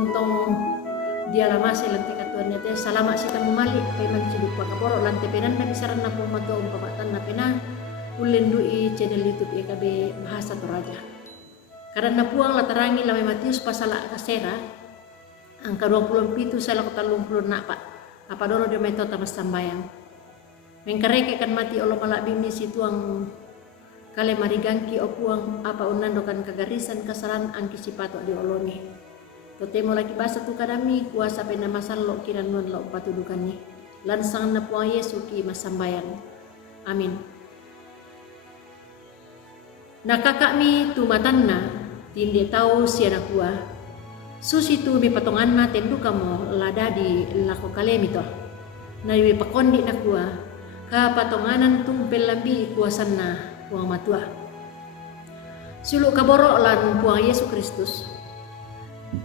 tontong dia lama saya lantai katuannya teh salama sita memalik peman ciduk pakaporo lantai penan na kisaran na pumato umpamatan na pena ulendui channel YouTube EKB Bahasa Toraja. Karena puang latarangi lamai Matius pasal kasera angka 27 saya lakukan 30 nak pak apa dolo dia metode mas sambayang mengkareke kan mati Allah malak bimi situang kale marigangki opuang apa unandokan kagarisan kesalahan angki sipato di oloni totemo lagi bahasa tu kadami kuasa pena masal lo kiran non lo patudukan ni lansang na puang Yesu ki masambayang amin. Nakakak mi tumatan na tindi tahu siara kuah susi tu mi patongan na tendu kamo lada di lako kalemi toh na wi pakondi na kuah ka patonganan tumpel lambi kuasan na puang matua suluk kaboro lan puang Yesus Kristus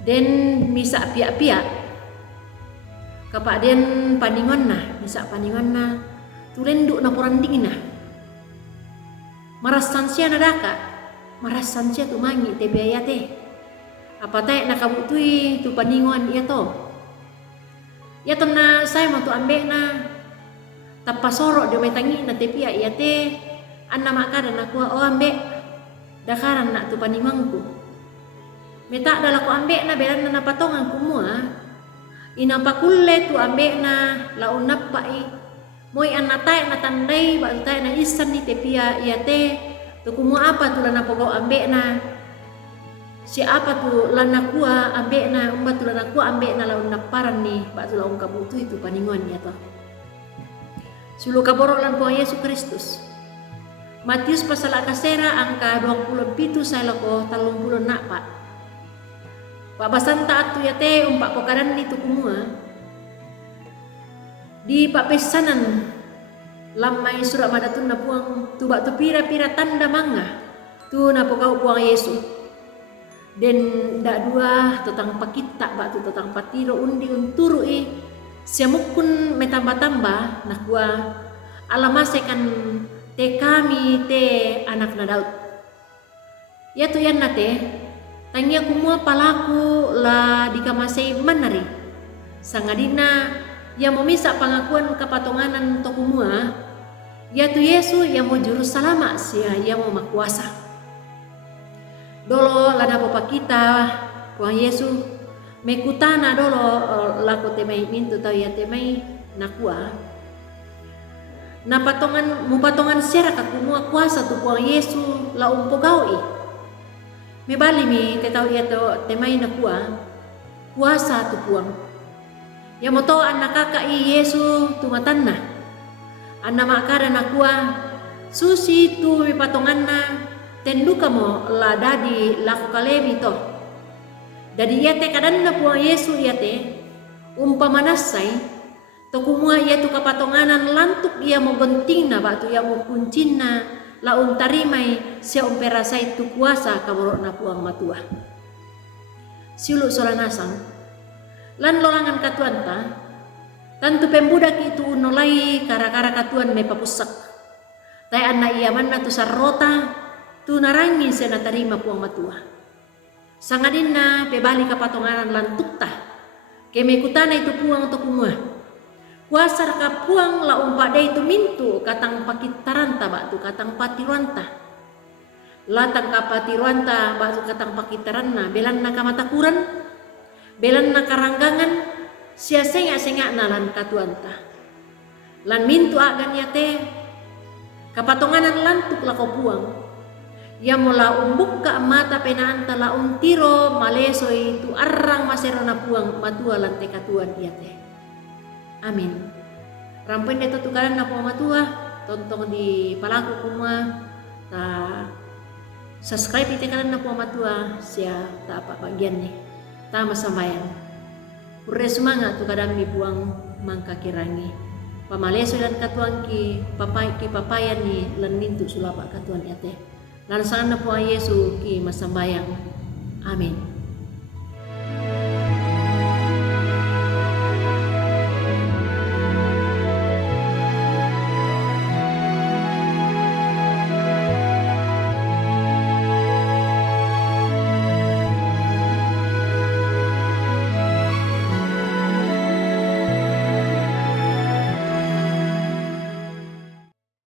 den misa pia-pia kapak den paningon na misa paningon na tulenduk na poranding na marasan sia na daka marasan sia tu mangi te biaya te apa teh nak kabutui tu paningon iya to na saya mau tu ambek na tapasoro de metangi na te pia iya te anna makadan aku oh ambek dakaran nak tu paningongku meta dalaku ambek na beran na patongan kumua inampa kulle tu ambek na laun napai moi anatai na tandai ba tai na isan ni te pia iya te tu kumua apa tu lana pogau ambek na siapa tu lana kuah ambek na umba tu lana kuah ambek na laun naparan ni ba tu laun kabutu itu paningon ya to sulu kaborok lan Tuhan Yesus Kristus Matius pasal kasera angka 27 saya lako 30 nak pak pak basan taat tu ya te umpak pokaran ni tu kumua di pak pesanan lamai surat madatun na puang tu bak tu pira-pira tanda manga tu na pokau puang Yesus den dak dua tentang pakita bak tu tentang patiro undi unturu siamukun metamba-tamba nak gua alamasekan te kami te anak na Daud ya tu yan nate tanya kumua palaku la dikamasei manari sangadina yang memisa pengakuan kepatonganan to kumua ya tu Yesu yang mau juru salama sia yang mau makuasa dolo lada bapa kita Tuhan Yesus mekutana dolo laku temai mintu tau ya temai nakua na patongan mu patongan sera kakumua kuasa tu Tuhan Yesus la umpogaui mebali mi te tau ya to temai nakua kuasa tu puang ya moto anak kakak Yesus tu matanna anna makara nakua susi tu mi patonganna tendu kamo la dadi laku kalebi to dadi ia te kadan na puang Yesus ia te umpamanasai to kumua ia tu kapatonganan lantuk ia mo genting na batu ia mo kuncin na laun tarimai sia umperasai tu kuasa kaborok na puang matua siuluk soranasang lan lolangan katuan ta tantu pembudak itu nolai kara-kara katuan me papusak tai anna ia manna tu sarrota tu narangi sena tarima puang matua sangadina pebali kapatonganan lantukta kemekutana itu puang to kumua kuasar ka puang la umpade itu mintu katang pakitaranta batu katang patiruanta latang kapatiruanta batu katang pakitaranna belan na kamatakuran belan na karanggangan sia senga-senga nalan katuanta lan mintu agan yate kapatonganan lantuk la ko puang ya mula umbuka mata penaanta la untiro maleso itu arrang masero na puang matua lante katuan yate amin rampen deto tukaran na puang matua tontong di palaku kuma ta subscribe ite kanan na puang matua sia ta apa bagian nih ta masamayan pure semangat tu kadang mi puang mangka kirangi pamaleso dan katuan ki papayan ni lan mintu sulapa katuan yate lan sana puang Yesu ki masambayang amin.